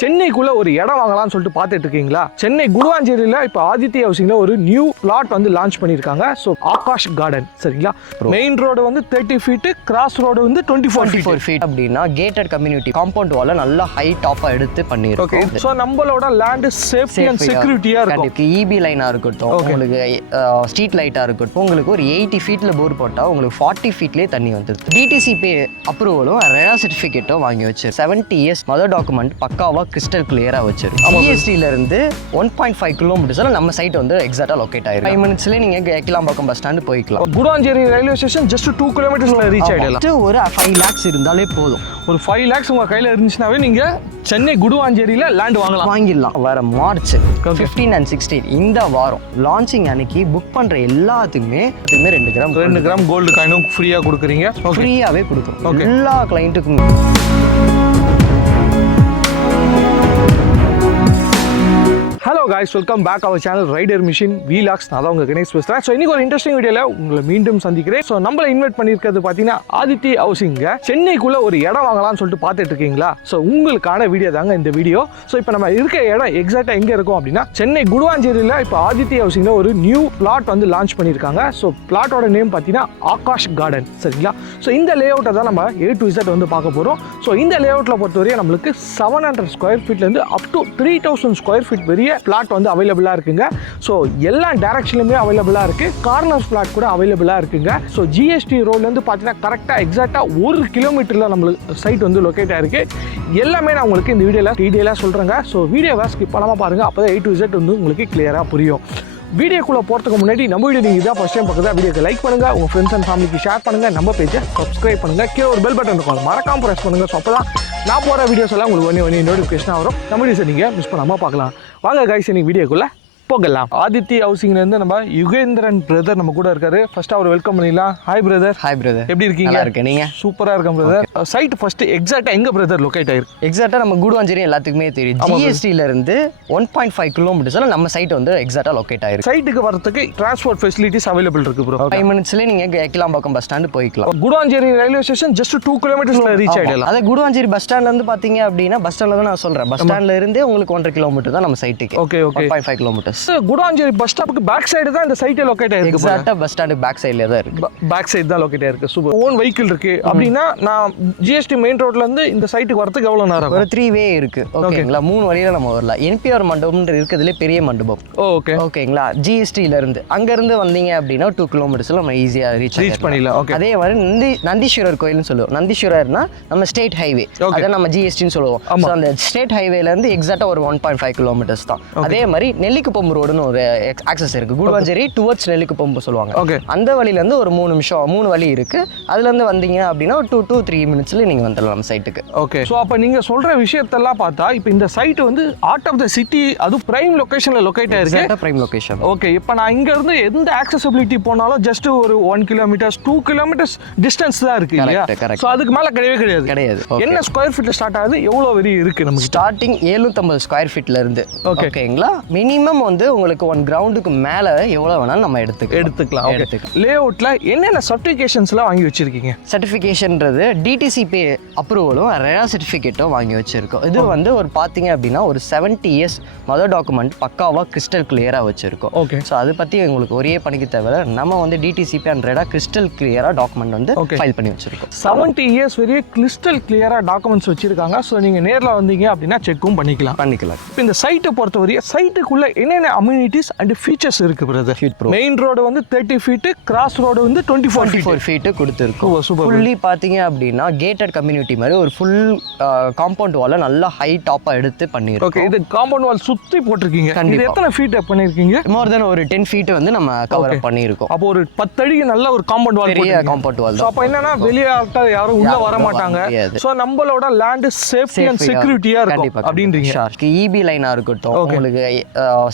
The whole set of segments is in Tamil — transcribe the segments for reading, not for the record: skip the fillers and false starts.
சென்னைக்குள்ள ஒரு இடம் வாங்கலாம்னு சொல்லிட்டு பார்த்துட்டு இருக்கீங்களா? சென்னை குடுவாஞ்சேரியில இப்போ ஆதித்ய ஹவுசிங்ல ஒரு நியூ பிளாட் வந்து லான்ச் பண்ணியிருக்காங்க. ஸோ ஆகாஷ் கார்டன் சரிங்களா? மெயின் ரோடு வந்து 30 ஃபீட், கிராஸ் ரோடு வந்து 24 ஃபீட் அப்படின்னா கேட்டட் கம்யூனிட்டி காம்பவுண்ட் வால நல்லா ஹை டாப்பா எடுத்து பண்ணிருக்கோம். ஓகே, ஸோ நம்மளோட லேண்ட் சேஃப்டி அண்ட் செக்யூரிட்டியா இருக்கும். இபி லைனா இருக்கட்டும், உங்களுக்கு ஸ்ட்ரீட் லைட்டா இருக்கட்டும், உங்களுக்கு ஒரு 80 ஃபீட்ல போர் போட்டா உங்களுக்கு 40 ஃபீட்லயே தண்ணி வந்துருது. டிடிசிபி அப்ரூவலும் ரெரா சர்டிஃபிகேட்டும் வாங்கி வச்சு 70 இயர்ஸ் மதர் டாக்குமெண்ட் பக்காவா கிறிஸ்டல் கிளியரா வச்சிருக்கு. ஜிஎஸ்டில இருந்து 1.5 கிலோமீட்டர்ஸ்ல நம்ம சைட் வந்து எக்ஸாக்டா லொகேட் ஆயிருக்கு. 5 மினிட்ஸ்ல நீங்க கிளாம்பாக்கம் பஸ் ஸ்டாண்ட் போய்க்கலாம். குடுவாஞ்சேரி ரயில்வே ஸ்டேஷன் ஜஸ்ட் 2 கிலோமீட்டர்ஸ்ல ரீச் ஆயிடலாம். ஒரு 5 lakhs இருந்தாலே போதும். ஒரு 5 lakhs உங்க கையில இருந்துச்சுனாவே நீங்க சென்னை குடுவாஞ்சேரியில லேண்ட் வாங்கிடலாம். வர மார்ச் 15 and 16 இந்த வாரம் லான்ச்சிங் அன்னைக்கு புக் பண்ற எல்லாத்துக்குமே 2 கிராம் கோல்டு காயினும் ஃப்ரீயா கொடுக்குறீங்க. ஃப்ரீயாவே கொடுக்குறோம் எல்லா கிளைண்ட்டுக்கும். Hello guys, welcome back our channel rider மிஷின் வீலாக்ஸ். நான் தான் உங்கள் கணேஷ் பேசுகிறேன். ஸோ இன்னைக்கு ஒரு இன்ட்ரெஸ்டிங் வீடியோவில் உங்களை மீண்டும் சந்திக்கிறேன். ஸோ நம்மளை இன்வைட் பண்ணியிருக்கிறது பார்த்தீங்கன்னா ஆதித்ய ஹவுசிங்க. சென்னைக்குள்ளே ஒரு இடம் வாங்கலாம்னு சொல்லிட்டு பார்த்துட்டு இருக்கீங்களா? ஸோ உங்களுக்கான வீடியோ தாங்க இந்த வீடியோ. ஸோ இப்போ நம்ம இருக்க இடம் எக்ஸாக்டாக எங்கே இருக்கும் அப்படின்னா சென்னை குடுவாஞ்சேரியில் இப்போ ஆதித்ய ஹவுசிங்கில் ஒரு நியூ பிளாட் வந்து லான்ச் பண்ணியிருக்காங்க. ஸோ பிளாட்டோட நேம் பார்த்தீங்கன்னா ஆகாஷ் கார்டன் சரிங்களா? ஸோ இந்த லே அவுட்டை தான் நம்ம A to Z வந்து பார்க்க போகிறோம். ஸோ இந்த லே அவுட்டில் பொறுத்தவரையும் நம்மளுக்கு 700 ஸ்கொயர் ஃபீட்லேருந்து அப் டு 3000 ஸ்கொயர் ஃபீட் பெரிய பிளாட் வந்து அவைலபிளாக இருக்குங்க. ஸோ எல்லா டைரக்ஷன்லையுமே அவைலபிளாக இருக்குது. கார்னர் பிளாட் கூட அவைலபிளாக இருக்குங்க. ஸோ ஜிஎஸ்டி ரோட்லேருந்து பார்த்தீங்கன்னா கரெக்டாக எக்ஸாக்டாக 1 கிலோமீட்டரில் நம்மளுக்கு சைட் வந்து லொக்கேட் ஆகிருக்கு. எல்லாமே நான் உங்களுக்கு இந்த வீடியோவில் டீட்டெயிலாக சொல்கிறேங்க. ஸோ வீடியோவை ஸ்கிப் பண்ணாமல் பாருங்கள். அப்போ தான் A to Z வந்து உங்களுக்கு கிளியராக புரியும். வீடியோக்குள்ளே போகிறதுக்கு முன்னாடி நம்ம வீடியோ நீங்கள் இதான் ஃபஸ்ட் டைம் பார்க்குறதா வீடியோக்கு லைக் பண்ணுங்கள், உங்கள் ஃப்ரெண்ட்ஸ் அண்ட் ஃபேமிலிக்கு ஷேர் பண்ணுங்கள், நம்ம பேஜை சப்ஸ்கிரைப் பண்ணுங்கள், கீழே ஒரு பெல் பட்டன் இருக்கும் மறக்காமல் ப்ரெஸ் பண்ணுங்கள். ஸோ அப்போ தான் நான் போகிற வீடியோஸ் எல்லாம் உங்களுக்கு ஒன்று நோட்டிஃபிகேஷனாக வரும். நம்ம வீடியோஸை நீங்கள் மிஸ் பண்ணாமல் பார்க்கலாம். வாங்க கைஸ், இன்னைக்கு வீடியோக்குள்ளே போகலாம். ஆதித்ய ஹவுசிங்லேருந்து நம்ம யுகேந்திரன் பிரதர் நம்ம கூட இருக்காரு. ஃபர்ஸ்ட் அவர் வெல்கம் பண்ணிடலாம். Hi brother. ஹாய் பிரதர், எப்படி இருக்கீங்க? நல்லா இருக்கேன். நீங்க? சூப்பரா இருக்கேன் பிரதர். சைட் ஃபர்ஸ்ட் எக்ஸாக்ட்டா எங்க பிரதர் லொகேட் ஆயிருக்கு? எக்ஸாக்ட்டா நம்ம குடுவாஞ்சேரி எல்லாத்துக்குமே தெரியும். ஜிஎஸ்டில இருந்து 1.5 கிலோமீட்டர்ஸ்ல நம்ம சைட் வந்து எக்ஸாக்ட்டா லொகேட் ஆயிருக்கு. சைட்டுக்கு வரதுக்கு டிரான்ஸ்போர்ட் ஃபெசிலிட்டிஸ் அவைலபிள் இருக்கு ப்ரோ. 5 மினிட்ஸ்ல நீங்க கிளாம்பாக்கம் பஸ் ஸ்டாண்ட் போய்க்கலாம். குடுவாஞ்சேரி ரயில்வே ஸ்டேஷன் ஜஸ்ட் 2 கிலோமீட்டர்ஸ்ல ரீச் ஆயிடலாம். அதே குடுவாஞ்சேரி பஸ் ஸ்டாண்ட்ல இருந்து பாத்தீங்க அப்படின்னா பஸ் ஸ்டாண்ட்ல தான் நான் சொல்றேன். பஸ் ஸ்டாண்ட்ல இருந்து உங்களுக்கு 1.5 கிலோமீட்டர் தான் நம்ம சைட்டுக்கு. ஓகே 1.5 கிலோமீட்டர்ஸ். குடுவாஞ்சேரி பஸ் ஸ்டாப்புக்கு பேக் சைடு தான் இந்த சைட் லொகேட் ஆயிருக்கு. எக்ஸாக்ட்டா பஸ் ஸ்டாண்ட் பேக் சைடுல தான் இருக்கு. பேக் சைடு தான் லொகேட் ஆயிருக்கு. சூப்பர். ஓன் வெஹிக்கிள் இருக்கு அப்படினா நான் ஜிஎஸ்டி மெயின் ரோட்ல இருந்து இந்த சைட்டுக்கு வரதுக்கு எவ்வளவு நேரம் ஆகும்? ஒரு 3 வே இருக்கு. ஓகேங்களா? 3 வழியில நம்ம வரலாம். NPR மண்டபம்ன்ற இருக்குதுல பெரிய மண்டபம். ஓகே ஓகேங்களா? ஜிஎஸ்டில இருந்து அங்க இருந்து வந்தீங்க அப்படினா 2 கிலோமீட்டர்ஸ்ல நம்ம ஈஸியா ரீச் பண்ணிடலாம். ஓகே. அதே மாதிரி நந்தீஸ்வரர் கோயில்னு சொல்லுவோம். நந்தீஸ்வரர்னா நம்ம ஸ்டேட் ஹைவே, அத நம்ம ஜிஎஸ்டின்னு சொல்லுவோம். சோ அந்த ஸ்டேட் ஹைவேல இருந்து எக்ஸாக்ட்டா ஒரு 1.5 கிலோமீட்டர்ஸ் தான். அதே மாதிரி நெல்லிக்குப்பம் ரோடுன்னு ஒரு ஆக்சஸ் இருக்கு. குடுவாஞ்சேரி டுவர்ட்ஸ் நெல்லிக்குப்பம் சொல்லுவாங்க. அந்த வழியில இருந்து ஒரு 3 வழி இருக்கு. அதுல இருந்து வந்தீங்க அப்படின்னா 2 to 3 மினிட்ஸ்ல நீங்க வந்துடலாம் நம்ம சைட்டுக்கு. ஓகே. சோ அப்ப நீங்க சொல்ற விஷயத்தெல்லாம் பார்த்தா இப்போ இந்த சைட் வந்து ஆர்ட் ஆஃப் த சிட்டி, அது பிரைம் லொகேஷன்ல லொகேட் ஆயிருக்கு. Prime location. ஓகே. இப்போ நான் இங்க இருந்து எந்த ஆக்சஸபிலிட்டி போனாலும் ஜஸ்ட் ஒரு 1 கிலோமீட்டர்ஸ் 2 கிலோமீட்டர்ஸ் டிஸ்டன்ஸ் தான் இருக்கு இல்லையா? சோ அதுக்கு மேல கிடையாது. என்ன ஸ்கொயர் ஃபீட்ல ஸ்டார்ட் ஆகுது, எவ்வளவு வரி இருக்கு நமக்கு? ஸ்டார்டிங் 750 ஸ்கொயர் ஃபீட்ல இருந்து. ஓகேங்களா? மினிமம் வந்து உங்களுக்கு 1 கிரவுண்டுக்கு மேல எவ்வளவு வேணாலும் நம்ம எடுத்துக்கலாம். லே அவுட்ல என்னென்ன சர்டிஃபிகேஷன்ஸ்லாம் வாங்கி வச்சிருக்கீங்க? சர்டிஃபிகேஷன்ன்றது டிடிசிபி அப்ரூவலும் ரெரா சர்டிஃபிகேட்டும் வாங்கி வச்சிருக்கோம். இது வந்து ஒரு பாத்தீங்க அப்படின்னா ஒரு 70 இயர்ஸ் மதர் டாக்குமெண்ட் பக்காவா கிறிஸ்டல் கிளியரா வச்சிருக்கோம். ஓகே. ஸோ அதை பத்தி உங்களுக்கு ஒரே பண்ணிக்க தேவை. நம்ம வந்து டிடிசிபி அண்ட் ரெரா கிறிஸ்டல் கிளியரா டாக்குமெண்ட் வந்து ஃபைல் பண்ணி வச்சிருக்கோம். 70 இயர்ஸ் வரைய கிறிஸ்டல் கிளியரா டாக்குமெண்ட்ஸ் வச்சிருக்காங்க. ஸோ நீங்க நேர்ல வந்தீங்க அப்படின்னா செக்கும் பண்ணிக்கலாம். இப்போ இந்த சைட்டை பொறுத்தவரைய சைட்டுக்குள்ள என்னென்ன அம்யூனிட்டிஸ் அண்ட் ஃபீச்சர்ஸ் இருக்கு பிரதர்? மெயின் ரோடு வந்து 30 ஃபீட், கிராஸ் ரோடு வந்து 24 ஃபீட் கொடுத்துருக்கோம். ஃபுல்லி பாத்தீங்க அப்படின்னா கேட்டட் கம்யூனிட்டி மாதிரி ஒரு ஃபுல் காம்பவுண்ட் வால நல்லா ஹை டாப்பா எடுத்து பண்ணிருக்கோம். ஓகே. இது காம்பவுண்ட் வால் சுத்தி போட்டுருக்கீங்க. இது எத்தனை ஃபீட் பண்ணிருக்கீங்க? மோர் தென் ஒரு 10 ஃபீட் வந்து நம்ம கவர் அப் பண்ணிருக்கோம். அப்போ ஒரு 10 அடிக்கு நல்ல ஒரு காம்பவுண்ட் வால், பெரிய காம்பவுண்ட் வால். சோ அப்ப என்னன்னா வெளிய ஆட்கள் யாரும் உள்ள வர மாட்டாங்க. சோ நம்மளோட லேண்ட் சேஃப்டி அண்ட் செக்யூரிட்டியா இருக்கும் அப்படின்றீங்க. இபி லைனா இருக்கட்டும், உங்களுக்கு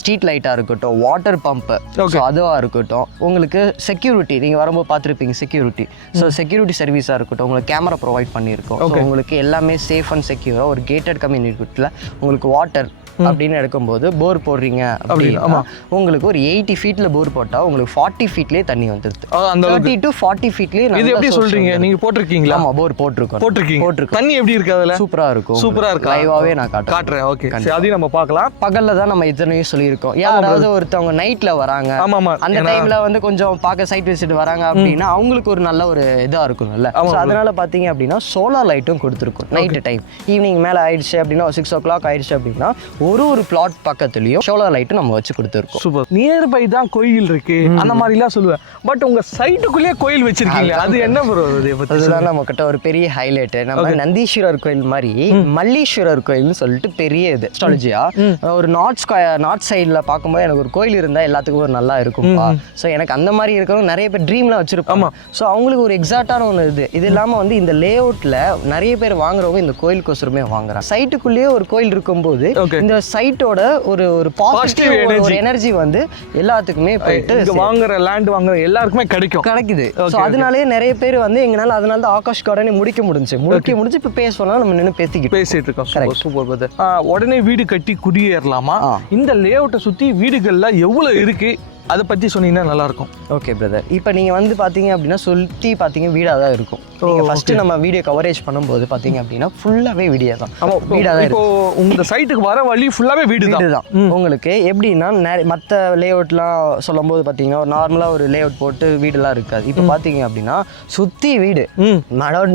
ஸ்ட்ரீட் லைட்டா இருக்கட்டும், வாட்டர் பம்ப், சோ அதுவா இருக்கட்டும், உங்களுக்கு செக்யூரிட்டி நீங்க வரும்போது பார்த்துருப்பீங்க செக்யூரிட்டி. ஸோ செக்யூரிட்டி சர்வீஸாக இருக்கட்டும், உங்களுக்கு கேமரா ப்ரொவைட் பண்ணியிருக்கோம். ஸோ உங்களுக்கு எல்லாமே சேஃப் அண்ட் செக்யூராக ஒரு கேட்டட் கம்யூனிட்டியில் உங்களுக்கு வாட்டர் அப்படின்னு எடுக்கும்போது போர் போடுறீங்க அப்படின்னா உங்களுக்கு ஒரு 80 ஃபீட்ல போர் போட்டா உங்களுக்கு 40 ஃபீட்லயே தண்ணி வந்துருது. 30 to 40 ஃபீட்லயே. இது எப்படி சொல்றீங்க? நீங்க போட்டிருக்கீங்களா? ஆமா, போர் போட்டிருக்கோம். தண்ணி எப்படி இருக்கு அதுல? சூப்பரா இருக்கும். லைவாவே நான் காட்டுறேன். ஓகே, அதையும் நம்ம பார்க்கலாம். பகல்ல தான் நம்ம இதனையும் சொல்லியிருக்கோம். யாராவது ஒருத்தவங்க நைட்ல வராங்க, அந்த டைம்ல வந்து கொஞ்சம் பார்க்க சைட் விசிட் வராங்க அப்படின்னா அவங்களுக்கு ஒரு நல்ல ஒரு இதா இருக்கும்ல. அதனால பாத்தீங்க அப்படின்னா சோலார் லைட்டும் கொடுத்துருக்கும். நைட் டைம் ஈவினிங் மேல ஆயிடுச்சு அப்படின்னா 6 o'clock ஆயிடுச்சு அப்படின்னா ஒரு பிளாட் பக்கத்துலயும் சோலார் லைட்டும் நம்ம வச்சு கொடுத்துருக்கோம். சூப்பர். நியர்பை தான் கோயில் இருக்கு அந்த மாதிரி எல்லாம் சொல்லுவேன். பட் உங்க சைட்டுக்குள்ளேயே கோயில் வச்சிருக்கீங்க, அது என்ன ப்ரோ? அதுதான் நம்ம கிட்ட ஒரு பெரிய ஹைலைட். நம்ம நந்தீஸ்வரர் கோயில் மாதிரி மல்லீஸ்வரர் கோயில்னு சொல்லிட்டு பெரிய இது அஸ்ட்ராலஜியா ஒரு நார்த் சைட்ல பார்க்கும்போது எனக்கு ஒரு கோயில் இருந்தா எல்லாத்துக்கும் ஒரு நல்லா இருக்கும்பா. ஸோ எனக்கு அந்த மாதிரி இருக்கிறவங்க நிறைய பேர் ட்ரீம்லாம் வச்சிருப்பாங்க. ஸோ அவங்களுக்கு ஒரு எக்ஸாக்டான ஒன்று இது இல்லாமல் வந்து இந்த லே அவுட்ல நிறைய பேர் வாங்குறவங்க இந்த கோயிலுக்கோசரமே வாங்குறாங்க. சைட்டுக்குள்ளேயே ஒரு கோயில் இருக்கும்போது இந்த சைட்டோட ஒரு பாசிட்டிவ் ஒரு எனர்ஜி வந்து எல்லாத்துக்குமே போயிட்டு வாங்குற லேண்ட் வாங்குற எல்லாருக்குமே கிடைக்குது. ஸோ அதனாலேயே நிறைய பேர் வந்து எங்களால் அதனால தான் ஆகாஷ் கார்டனே முடிக்க முடிஞ்சு இப்போ பேசணும் நம்ம நின்று பேசிட்டு இருக்கோம். சூப்பர். உடனே வீடு கட்டி குடியேறலாமா? இந்த லே அவுட்டை சுற்றி வீடுகள்ல எவ்வளோ இருக்கு அதை பற்றி சொன்னீங்கன்னா நல்லா இருக்கும். Okay brother. இப்போ நீங்கள் வந்து பார்த்தீங்க அப்படின்னா சுற்றி பார்த்தீங்க வீடாக தான் இருக்கும். நீங்கள் ஃபஸ்ட்டு நம்ம வீடியோ கவரேஜ் பண்ணும்போது பார்த்தீங்க அப்படின்னா ஃபுல்லாகவே வீடியோ தான். வீடாக தான் இருக்கும். உங்கள் சைட்டுக்கு வர வழி ஃபுல்லாகவே வீடு தான். உங்களுக்கு எப்படின்னா மற்ற லே அவுட்லாம் சொல்லும் போது பார்த்தீங்கன்னா ஒரு நார்மலாக ஒரு லே அவுட் போட்டு வீடெல்லாம் இருக்காது. இப்போ பார்த்தீங்க அப்படின்னா சுற்றி வீடு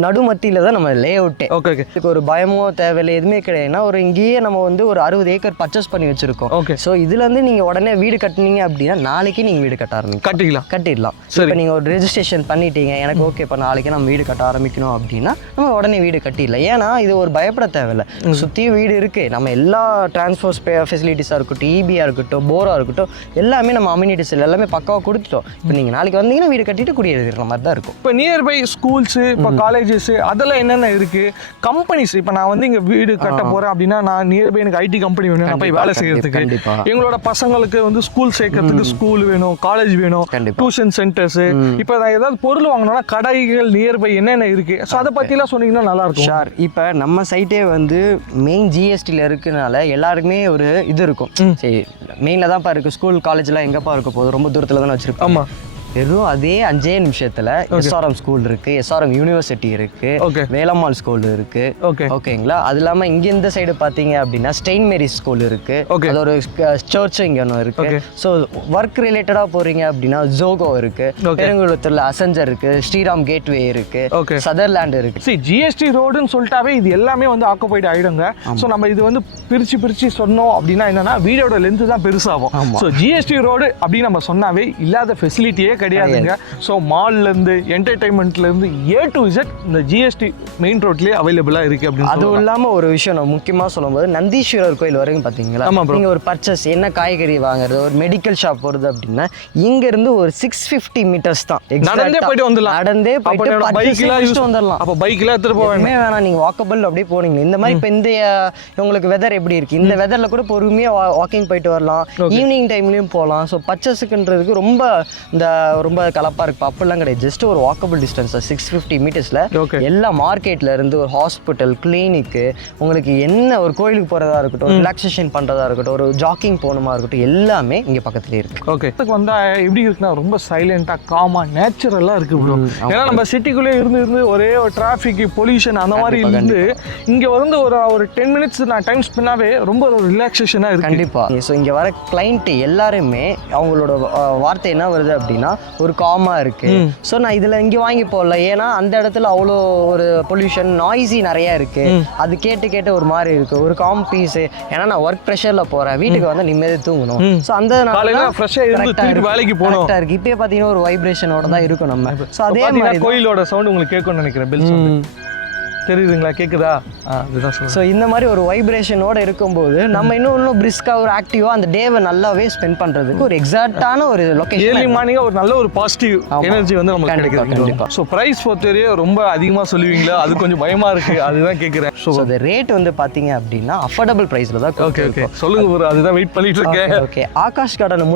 நடுமத்தியில் தான் நம்ம லே அவுட்டே. இதுக்கு ஒரு பயமோ தேவையில்லை எதுவுமே கிடையாதுன்னா ஒரு இங்கேயே நம்ம வந்து ஒரு 60 ஏக்கர் பர்ச்சேஸ் பண்ணி வச்சிருக்கோம். ஸோ இதுலேருந்து நீங்கள் உடனே வீடு கட்டினீங்க அப்படின்னா நாளைக்கு நீங்கள் வீடு கட்டிடலாம். இப்போ நீங்கள் ஒரு ரெஜிஸ்ட்ரேஷன் பண்ணிட்டீங்க, எனக்கு ஓகே இப்போ நாளைக்கு நம்ம வீடு கட்ட ஆரம்பிக்கணும் அப்படின்னா நம்ம உடனே வீடு கட்டிடலாம். ஏன்னா இது ஒரு பயப்பட தேவையில்லை. சுற்றியும் வீடு இருக்குது. நம்ம எல்லா டிரான்ஸ்போர்ட் ஃபெசிலிட்டிஸாக இருக்கட்டும், ஈபியாக இருக்கட்டும், போராக இருக்கட்டும், எல்லாமே நம்ம அம்யூனிட்டிஸ் எல்லாமே பக்காவாக கொடுத்துட்டோம். இப்போ நீங்கள் நாளைக்கு வந்தீங்கன்னா வீடு கட்டிட்டு குடியேறுற மாதிரி தான் இருக்கும். இப்போ நியர்பை ஸ்கூல்ஸு, இப்போ காலேஜஸ் அதெல்லாம் என்னென்ன இருக்குது? கம்பெனிஸ் இப்போ நான் வந்து இங்கே வீடு கட்ட போகிறேன் அப்படின்னா நான் நியர்பை எனக்கு ஐடி கம்பெனி வேணும், நான் போய் வேலை செய்யறதுக்கு. எங்களோட பசங்களுக்கு வந்து ஸ்கூல் சேர்க்கறதுக்கு ஸ்கூல் வேணும், காலேஜ் வேணும், டியூஷன் சென்டர்ஸ். இப்போ நான் ஏதாவது பொருள் வாங்கணும்னா கடைகள் நியர்பை என்னென்ன இருக்கு, ஸோ அதை பற்றிலாம் சொன்னீங்கன்னா நல்லா இருக்கும். ஷார். இப்போ நம்ம சைட்டே வந்து மெயின் ஜிஎஸ்டியில் இருக்குனால எல்லாருக்குமே ஒரு இது இருக்கும். சரி, மெயினில் தான்ப்பா இருக்குது, ஸ்கூல் காலேஜ்லாம் எங்கேப்பா இருக்க போகுது, ரொம்ப தூரத்தில் தானே வச்சிருக்கோம். ஆமாம். வெறும் அதே 5 நிமிஷத்துல எஸ்ஆர்எம் ஸ்கூல் இருக்கு, எஸ்ஆர்எம் யூனிவர்சிட்டி இருக்கு, வேலம்மாள் ஸ்கூல் இருக்கு. ஓகேங்களா? அது இல்லாம இங்க இந்த சைடு பாத்தீங்க அப்படின்னா ஸ்டெயின் மேரி ஸ்கூல் இருக்கு, அது ஒரு சர்ச்சும் இங்க ஒன்று இருக்கு. ஸோ ஒர்க் ரிலேட்டடா போறீங்க அப்படின்னா ஜோகோ இருக்கு, பெருங்குளத்தூர்ல அசஞ்சர் இருக்கு, ஸ்ரீராம் கேட்வே இருக்கு, சதர்லாண்ட் இருக்கு. ஜிஎஸ்டி ரோடுன்னு சொல்லிட்டாவே இது எல்லாமே வந்து ஆக்குபைட் ஆயிடுங்க. ஸோ நம்ம இது வந்து பிரிச்சு சொன்னோம் அப்படின்னா என்னன்னா வீடியோட லென்த் தான் பெருசாகும். ஸோ ஜிஎஸ்டி ரோடு அப்படின்னு நம்ம சொன்னாவே இல்லாத ஃபெசிலிட்டியே கிடையாதுங்க. ஸோ மால்லேருந்து என்டர்டைன்மெண்ட்லேருந்து A to Z இந்த ஜிஎஸ்டி மெயின் ரோட்லேயே அவைலபிளாக இருக்குது அப்படின்னு. அதுவும் இல்லாமல் ஒரு விஷயம் நான் முக்கியமாக சொல்லும்போது நந்தீஸ்வரர் கோயில் வரைக்கும் பார்த்தீங்களா, நீங்கள் ஒரு பர்ச்சேஸ் என்ன காய்கறி வாங்குறது, ஒரு மெடிக்கல் ஷாப் போகிறது அப்படின்னா இங்கேருந்து ஒரு 650 மீட்டர்ஸ் தான். நடந்தே போயிட்டு வந்துடலாம். நடந்தே போயிட்டு பைக்கில் வந்துடலாம். அப்போ பைக்கில் எடுத்துகிட்டு போவேன் வேணாம், நீங்கள் வாக்கபிள் அப்படியே போனீங்க. இந்த மாதிரி இப்போ இந்த உங்களுக்கு வெதர் எப்படி இருக்குது, இந்த வெதரில் கூட பொறுமையாக வாக்கிங் போயிட்டு வரலாம், ஈவினிங் டைம்லேயும் போகலாம். ஸோ பர்ச்சேஸுக்குன்றதுக்கு ரொம்ப கலப்பாக இருக்கு. அப்படிலாம் கிடையாது. ஜஸ்ட் ஒரு வாக்கபிள் டிஸ்டன்ஸ் 650 மீட்டர்ஸில் எல்லா மார்க்கெட்ல இருந்து ஒரு ஹாஸ்பிட்டல், கிளினிக்கு, உங்களுக்கு என்ன ஒரு கோயிலுக்கு போகிறதா இருக்கட்டும், ரிலாக்ஸேஷன் பண்ணுறதா இருக்கட்டும், ஒரு ஜாக்கிங் போகணுமா இருக்கட்டும், எல்லாமே இங்கே பக்கத்துலேயே இருக்கு. ஓகே, இதுக்கு வந்தால் எப்படி இருக்குன்னா ரொம்ப சைலண்டாக காமாக நேச்சுரலாக இருக்குது ப்ரோ. ஏன்னா நம்ம சிட்டிக்குள்ளே இருந்து ஒரே ஒரு டிராஃபிக் பொல்யூஷன் அந்த மாதிரி இருந்து இங்கே வந்து ஒரு 10 மினிட்ஸ் நான் டைம் ஸ்பென்னாவே ரொம்ப ஒரு ரிலாக்ஸேஷனாக இருக்குது. கண்டிப்பாக. ஸோ இங்கே வர கிளைண்ட் எல்லாருமே அவங்களோட வார்த்தை என்ன வருது அப்படின்னா ஒரு காமா இருக்கு. ஸோ நான் இதில் இங்கே வாங்கி போடல, ஏன்னா அந்த இடத்துல அவ்வளோ ஒரு பொல்யூஷன் நாய்ஸி நிறையா இருக்கு. அது கேட்டு ஒரு மாதிரி இருக்கு, ஒரு காம் பீஸ். ஏன்னா நான் ஒர்க் ப்ரெஷரில் போகிறேன், வீட்டுக்கு வந்து நிம்மதியாக தூங்கணும். ஸோ அந்த வேலைக்கு போகணும் இருக்கு. இப்போயே பார்த்தீங்கன்னா ஒரு வைப்ரேஷனோட தான் இருக்கும் நம்ம. ஸோ அதே மாதிரி கோயிலோட சவுண்ட் உங்களுக்கு கேட்கணும்னு நினைக்கிறேன். பெல் சவுண்ட் தெரியுதுங்களா, கேட்குதா? அதுதான். ஸோ இந்த மாதிரி ஒரு வைப்ரேஷனோட இருக்கும்போது நம்ம இன்னும் பிரிஸ்காக ஒரு ஆக்டிவாக அந்த டேவை நல்லாவே ஸ்பெண்ட் பண்ணுறதுக்கு ஒரு எக்ஸாக்டான ஒரு லொகேஷன். ஏர்லி மார்னிங்காக ஒரு நல்ல ஒரு பாசிட்டிவ் எனர்ஜி வந்து நமக்கு கிடைக்குது. கண்டிப்பாக. ஸோ ப்ரைஸ் பொறுத்தவரையே ரொம்ப அதிகமாக சொல்லுவீங்களா? அது கொஞ்சம் பயமாக இருக்குது, அதுதான் கேட்குறேன். ஸோ அந்த ரேட் வந்து பார்த்தீங்க அப்படின்னா அஃபோர்டபுள் ப்ரைஸில் தான். ஓகே சொல்லுங்க ப்ரோ, அதுதான் வெயிட் பண்ணிட்டு இருக்கேன். ஓகே, ஆகாஷ் கார்டனை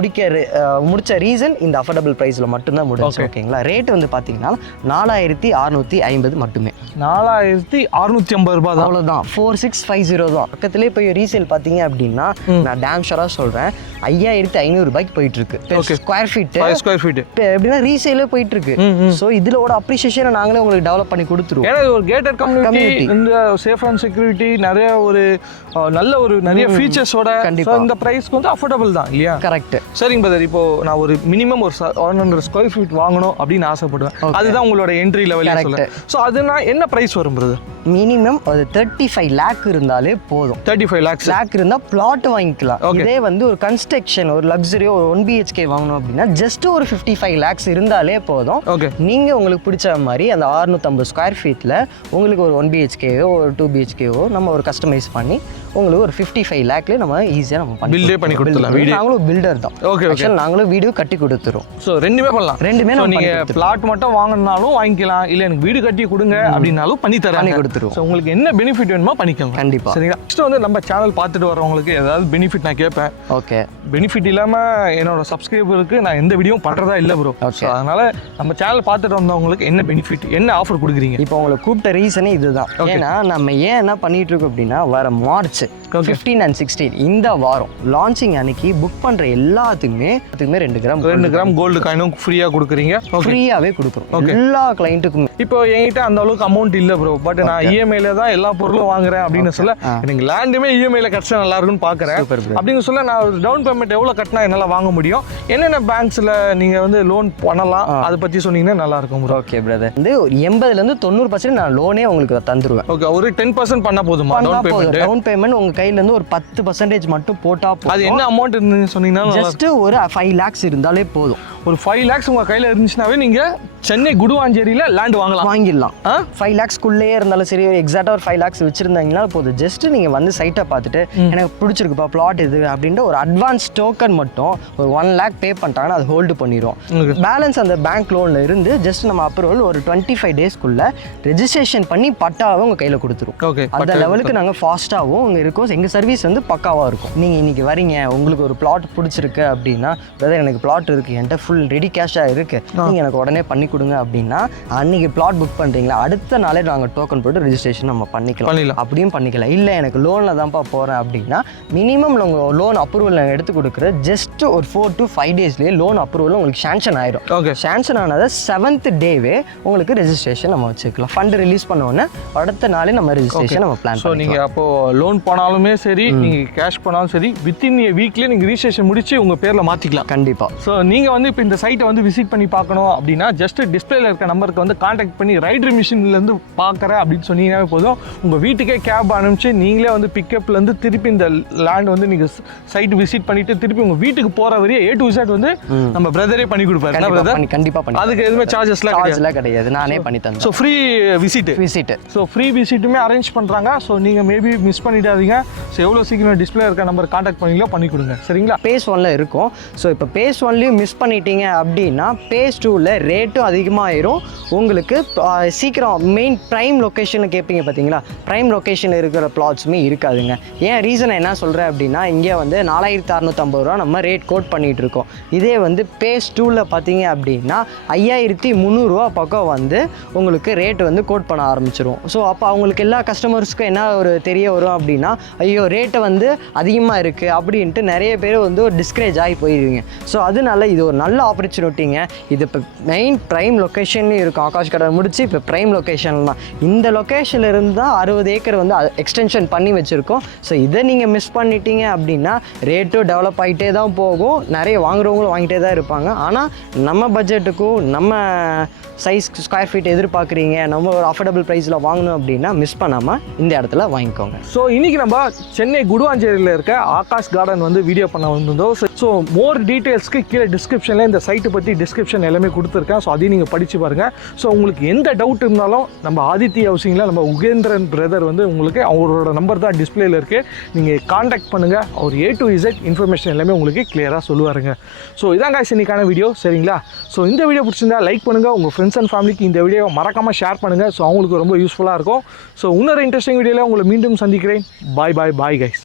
முடிச்ச ரீசன் இந்த அஃபோர்டபுள் ப்ரைஸில் மட்டும்தான் முடிஞ்சு. ஓகேங்களா? ரேட் வந்து பார்த்தீங்கன்னா 4650 மட்டுமே. 4650 4650 ரூபாய் தான். அவ்வளோதான், 4650 தான். பக்கத்துலேயே போய் ரீசேல் பார்த்தீங்க அப்படின்னா நான் டேம் ஷோராக சொல்கிறேன் 5500 ரூபாய்க்கு போயிட்டு இருக்கு ஸ்கொயர் ஃபீட். எப்படின்னா ரீசேலே போயிட்டு இருக்கு. ஸோ இதோட அப்ரிசியேஷனை நாங்களே உங்களுக்கு டெவலப் பண்ணி கொடுத்துருவோம். ஏன்னா ஒரு கேட்டட் கம்யூனிட்டி, இந்த சேஃப் அண்ட் செக்யூரிட்டி, நிறைய ஒரு நல்ல ஒரு நிறைய ஃபீச்சர்ஸோட இந்த பிரைஸ்க்கு வந்து அஃபோர்டபுள் தான் இல்லையா? கரெக்ட். சரிங்க பிரதர், இப்போ நான் ஒரு மினிமம் ஒரு 100 ஸ்கொயர் ஃபீட் வாங்கணும் அப்படின்னு ஆசைப்படுவேன். அதுதான் உங்களோட என்ட்ரி லெவல். ஸோ அதுனா என்ன பிரைஸ் வரும் பிரதர்? மினிமம் ஒரு 35 லேக் இருந்தாலே போதும். 35 லேக் இருந்தால் பிளாட் வாங்கிக்கலாம். இதே வந்து ஒரு கன்ஸ்ட்ரக்ஷன், ஒரு லக்ஸரி, ஒரு 1 BHK வாங்கணும் அப்படின்னா ஜஸ்ட் ஒரு 55 லேக்ஸ் இருந்தாலே போதும். நீங்கள் உங்களுக்கு பிடிச்ச மாதிரி அந்த 650 ஸ்கொயர் ஃபீட்டில் உங்களுக்கு ஒரு 1 BHKவோ ஒரு 2 BHKவோ நம்ம ஒரு கஸ்டமைஸ் பண்ணி உங்களுக்கு ஒரு 55 லேக்ல நம்ம ஈஸியாக நம்ம பில்டே பண்ணி கொடுத்துடலாம். நாங்களும் பில்டர் தான். நாங்களும் வீடு கட்டி கொடுத்துரும். ஸோ ரெண்டுமே பண்ணலாம். ரெண்டுமே நீங்கள் பிளாட் மட்டும் வாங்கினாலும் வாங்கிக்கலாம், இல்லை எனக்கு வீடு கட்டி கொடுங்க அப்படின்னாலும் பண்ணி கொடுத்துருவோம். ஸோ உங்களுக்கு என்ன பெனிஃபிட் வேணுமோ பண்ணிக்கோங்க. கண்டிப்பாக. சரிங்களா? நெக்ஸ்ட் வந்து நம்ம சேனல் பார்த்துட்டு வரவங்களுக்கு ஏதாவது பெனிஃபிட் நான் கேட்பேன். ஓகே. பெனிஃபிட் இல்லாமல் என்னோட சப்ஸ்கிரைபருக்கு நான் எந்த வீடியோவும் பண்ணுறதா இல்லை ப்ரோ. ஸோ அதனால் நம்ம சேனல் பார்த்துட்டு வந்தவங்களுக்கு என்ன பெனிஃபிட், என்ன ஆஃபர் கொடுக்குறீங்க? இப்போ உங்களுக்கு கூப்பிட்ட ரீசனே இதுதான். ஏன்னா நம்ம ஏன் என்ன பண்ணிட்டு இருக்கோம் அப்படின்னா வர மார்ச் 15 and 16 இந்த வாரம் லான்ச்சிங் அன்னைக்கு புக் பண்ணுற எல்லாத்துக்குமே 2 கிராம் கோல்டு காயினும் ஃப்ரீயாக கொடுக்குறீங்க. ஃப்ரீயாகவே கொடுக்குறோம் எல்லா கிளைண்ட்டுக்கும். இப்போ என்கிட்ட அந்த அளவுக்கு அமௌண்ட் இல்லை ப்ரோ, பட் நான் இஎம்ஐல தான் எல்லா பொருளும் வாங்குறேன் அப்படின்னு சொல்ல எனக்கு லேண்டுமே இஎம்ஐல கட்டினா நல்லா இருக்குன்னு பார்க்குறேன். அப்படின்னு சொல்ல நான் டவுன் பேமெண்ட் எவ்வளோ கட்டினா என்னால் வாங்க முடியும், என்னென்ன பேங்க்ஸில் நீங்கள் வந்து லோன் பண்ணலாம், அதை பற்றி சொன்னீங்கன்னா நல்லா இருக்கும் ப்ரோ. ஓகே பிரதர், வந்து ஒரு 80% 90% நான் லோனே உங்களுக்கு தந்துருவேன். ஓகே, ஒரு 10% பண்ணால் போதுமா? டவுன் பேமெண்ட் உங்கள் கையிலேருந்து ஒரு 10% மட்டும் போட்டால் போதும். அது என்ன அமௌண்ட் இருந்துன்னு சொன்னீங்கன்னா ஜஸ்ட் ஒரு 5 lakhs இருந்தாலே போதும். ஒரு 5 lakhs உங்கள் கையில் இருந்துச்சுனாவே நீங்கள் சென்னை குடுவாஞ்சேரியில் லேண்ட் வாங்கிடலாம். 5 lakhsக்குள்ளேயே இருந்தாலும் சரி, எக்ஸாக்டாக ஒரு 5 lakhs வச்சுருந்தாங்கன்னா போதும். ஜஸ்ட் நீங்கள் வந்து சைட்டை பார்த்துட்டு எனக்கு பிடிச்சிருக்குப்பா பிளாட் இது அப்படின்ற ஒரு அட்வான்ஸ் டோக்கன் மட்டும் ஒரு 1 lakh பே பண்ணிட்டாங்கன்னா அது ஹோல்டு பண்ணிடுவோம். பேலன்ஸ் அந்த பேங்க் லோனில் இருந்து ஜஸ்ட் நம்ம அப்ரூவல் ஒரு 25 daysக்குள்ளே ரெஜிஸ்ட்ரேஷன் பண்ணி பட்டாவை உங்கள் கையில் கொடுத்துரும். ஓகே, அந்த லெவலுக்கு நாங்கள் ஃபாஸ்ட்டாகவும் இங்கே இருக்கோம். எங்கள் சர்வீஸ் வந்து பக்காவாக இருக்கும். நீங்கள் இன்றைக்கி வரீங்க, உங்களுக்கு ஒரு பிளாட் பிடிச்சிருக்கு அப்படின்னா, பிரதர் எனக்கு பிளாட் இருக்குது, என்கிட்ட ஃபுல் ரெடி கேஷாக இருக்குது, நீங்கள் எனக்கு உடனே பண்ணி கொடுங்க அப்படின்னா அன்றைக்கி பிளாட் புக் பண்ணுறீங்களா அடுத்த நாளே நாங்கள் டோக்கன் போட்டு ரெஜிஸ்ட்ரேஷன் நம்ம பண்ணிக்கலாம். அப்படியும் பண்ணிக்கலாம். இல்லை எனக்கு லோனில் தான்ப்பா போகிறேன் அப்படின்னா மினிமம் உங்கள் லோன் அப்ரூவல் நாங்கள் எடுத்து கொடுக்குற ஜஸ்ட் ஒரு 4 to 5 daysலேயே லோன் அப்ரூவல் உங்களுக்கு சேங்ஷன் ஆயிடும். ஓகே, சேங்ஷன் ஆனதை 7th டேவே உங்களுக்கு ரெஜிஸ்ட்ரேஷன் நம்ம வச்சுக்கலாம். ஃபண்ட் ரிலீஸ் பண்ணோன்னே அடுத்த நாளே நம்ம ரெஜிஸ்ட்ரேஷன் நம்ம பிளான். ஸோ நீங்கள் அப்போது லோன் போனாலுமே சரி, நீங்கள் கேஷ் போனாலும் சரி, வித்தின் எ வீக்லேயே நீங்கள் ரெஜிஸ்ட்ரேஷன் முடிச்சு உங்கள் பேரில் மாற்றிக்கலாம். கண்டிப்பாக. ஸோ நீங்கள் வந்து இப்போ இந்த சைட்டை வந்து விசிட் பண்ணி பார்க்கணும் அப்படின்னா ஜஸ்ட் டிஸ்பிளேல இருக்க நம்பருக்கு வந்து கான்டாக்ட் பண்ணி ரைடர் மிஷின்லேருந்து பார்க்குறேன் அப்படின்னு சொன்னீங்கன்னா போதும், உங்கள் வீட்டுக்கே கேப் அனுப்பிச்சு நீங்களே வந்து பிக்கப்லேருந்து திருப்பி இந்த லேண்ட் வந்து நீங்கள் சைட் விசிட் பண்ணிட்டு திருப்பி உங்கள் வீட்டுக்கு போகிற வரையே A to Z வந்து நம்ம பிரதரே பண்ணி கொடுப்பாரு. கண்டிப்பாக பண்ணி. அதுக்கு எதுவுமே சார்ஜஸ்லாம் கிடையாது, நானே பண்ணி தந்தேன். So free visit. So free விசிட்டுமே அரேஞ்ச் பண்ணுறாங்க. ஸோ நீங்கள் மேபி மிஸ் பண்ணிடாதீங்க. ஸோ எவ்வளோ சீக்கிரம் டிஸ்பிளே இருக்க நம்பர் கான்டாக்ட் பண்ணீங்களோ பண்ணி கொடுங்க. சரிங்களா? பேஸ் 1ல இருக்கும். ஸோ இப்போ பேஸ் 1லையும் மிஸ் பண்ணிட்டீங்க அப்படின்னா பேஸ் 2ல ரேட்டும் அதிகமாகிடும். உங்களுக்கு சீக்கிரம் மெயின் ப்ரைம் லொக்கேஷனில் கேட்பீங்க பார்த்தீங்களா, ப்ரைம் லொக்கேஷனில் இருக்கிற பிளாட்ஸுமே இருக்காதுங்க. ஏன் ரீசன் என்ன சொல்கிறேன் அப்படின்னா, இங்கே வந்து 4650 ரூபா நம்ம ரேட் கோட் பண்ணிகிட்டு இருக்கோம். இதே வந்து பேஸ் 2ல பார்த்தீங்க அப்படின்னா 5300 ரூபா பக்கம் வந்து உங்களுக்கு ரேட் வந்து கோட் பண்ண ஆரம்பிச்சிடும். ஸோ அப்போ அவங்களுக்கு எல்லா கஸ்டமர்ஸ்க்கும் என்ன ஒரு தெரிய வரும் அப்படின்னா, ஐயோ ரேட்டை வந்து அதிகமாக இருக்குது அப்படின்ட்டு நிறைய பேர் வந்து ஒரு டிஸ்கரேஜ் ஆகி போயிடுவீங்க. ஸோ அதனால இது ஒரு நல்ல ஆப்பர்ச்சுனிட்டிங்க. இது இப்போ மெயின் ப்ரைம் லொக்கேஷன்லேயும் இருக்கும். ஆகாஷ் கடை முடிச்சு இப்போ ப்ரைம் லொக்கேஷன் தான். இந்த லொக்கேஷனில் இருந்து தான் 60 ஏக்கர் வந்து எக்ஸ்டென்ஷன் பண்ணி வச்சுருக்கோம். ஸோ இதை நீங்கள் மிஸ் பண்ணிட்டீங்க அப்படின்னா ரேட்டும் டெவலப் ஆகிட்டே தான் போகும், நிறைய வாங்குறவங்களும் வாங்கிட்டே தான் இருப்பாங்க. ஆனால் நம்ம பட்ஜெட்டுக்கும் நம்ம சைஸ் ஸ்கொயர் ஃபீட் எதிர்பார்க்குறீங்க, நம்ம ஒரு அஃபோர்டபுள் ப்ரைஸில் வாங்கணும் அப்படின்னா மிஸ் பண்ணாமல் இந்த இடத்துல வாங்கிக்கோங்க. ஸோ இன்றைக்கி நம்ம சென்னை குடுவாஞ்சேரியில் இருக்க ஆகாஷ் கார்டன் வந்து வீடியோ பண்ண வந்திருந்தோம். ஸோ மோர் டீட்டெயில்ஸ்க்கு கீழே டிஸ்கிரிப்ஷனில் இந்த சைட்டை பற்றி டிஸ்கிரிப்ஷன் எல்லாமே கொடுத்துருக்கேன். ஸோ அதையும் நீங்கள் படித்து பாருங்கள். ஸோ உங்களுக்கு எந்த டவுட் இருந்தாலும் நம்ம ஆதித்ய ஹவுசிங்கில் நம்ம உகேந்திரன் பிரதர் வந்து உங்களுக்கு அவரோட நம்பர் தான் டிஸ்பிளேயில் இருக்குது, நீங்கள் காண்டாக்ட் பண்ணுங்கள். அவர் A to Z இன்ஃபர்மேஷன் எல்லாமே உங்களுக்கு கிளியராக சொல்லுவாருங்க. ஸோ இதாங்க இன்னைக்கான வீடியோ. சரிங்களா? ஸோ இந்த வீடியோ பிடிச்சிருந்தா லைக் பண்ணுங்கள், உங்கள் ஃப்ரெண்ட்ஸ் அண்ட் ஃபேமிலிக்கு இந்த வீடியோ மறக்காமல் ஷேர் பண்ணுங்கள். ஸோ அவங்களுக்கு ரொம்ப யூஸ்ஃபுல்லாக இருக்கும். ஸோ இன்னொரு இன்ட்ரெஸ்டிங் வீடியோவில் உங்களை மீண்டும் சந்திக்கிறேன். Bye guys.